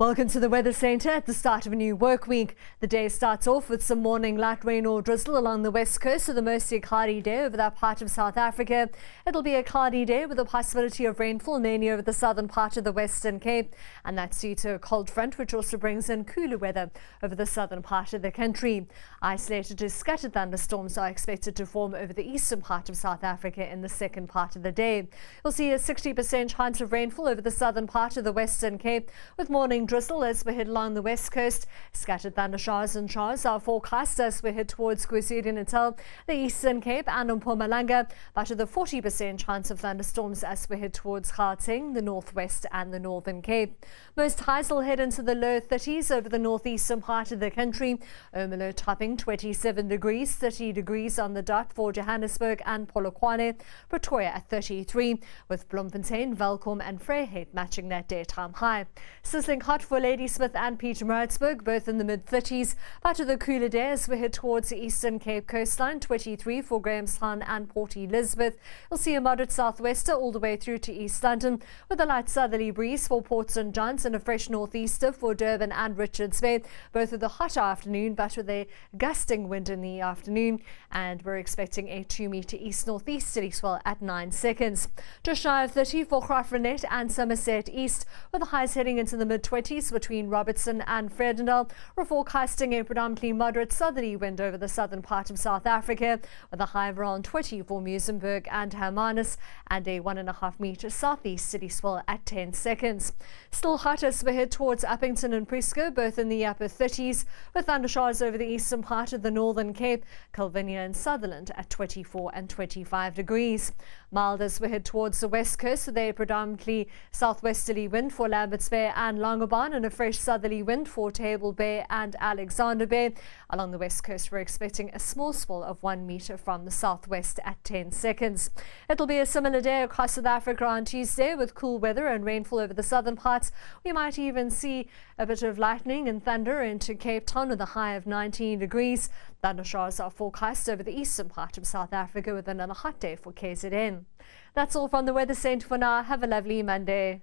Welcome to the Weather Centre at the start of a new work week. The day starts off with some morning light rain or drizzle along the west coast, with a mostly cloudy day over that part of South Africa. It'll be a cloudy day with a possibility of rainfall mainly over the southern part of the Western Cape, and that's due to a cold front which also brings in cooler weather over the southern part of the country. Isolated to scattered thunderstorms are expected to form over the eastern part of South Africa in the second part of the day. You'll see a 60% chance of rainfall over the southern part of the Western Cape, with morning drizzle as we head along the west coast. Scattered thunder showers and showers are forecast as we head towards KwaZulu-Natal, the Eastern Cape and Mpumalanga, but with a 40% chance of thunderstorms as we head towards Gauteng, the northwest and the Northern Cape. Most highs will head into the low 30s over the northeastern part of the country. Ermelo topping 27 degrees, 30 degrees on the dot for Johannesburg and Polokwane, Pretoria at 33, with Bloemfontein, Welkom and Vryheid matching that daytime high. Sizzling hot for Ladysmith and Pietermaritzburg, both in the mid-30s, but with a cooler day as we head towards the Eastern Cape coastline, 23 for Grahamstown and Port Elizabeth. You'll see a moderate southwester all the way through to East London, with a light southerly breeze for Port St John's and a fresh northeaster for Durban and Richards Bay, both with a hot afternoon but with a gusting wind in the afternoon, and we're expecting a 2-metre east-northeasterly swell at 9 seconds. Just shy of 30 for Graaff-Reinet and Somerset East, with the highs heading into the mid-20s between Robertson and Vredendal. We're forecasting a predominantly moderate southerly wind over the southern part of South Africa, with a high of around 20 for Muizenberg and Hermanus, and a 1.5-metre southeasterly swell at 10 seconds. Still hot as we head towards Uppington and Presco, both in the upper 30s, with thundershowers over the eastern part of the Northern Cape, Calvinia and Sutherland at 24 and 25 degrees. Mild as we head towards the west coast, with a predominantly southwesterly wind for Lambert's Bay and Longabon, and a fresh southerly wind for Table Bay and Alexander Bay. Along the west coast, we're expecting a small swell of 1 metre from the southwest at 10 seconds. It'll be a similar day across South Africa on Tuesday, with cool weather and rainfall over the southern parts. We might even see a bit of lightning and thunder into Cape Town with a high of 19 degrees. Thundershowers are forecast over the eastern part of South Africa with another hot day for KZN. That's all from the Weather Centre for now. Have a lovely Monday.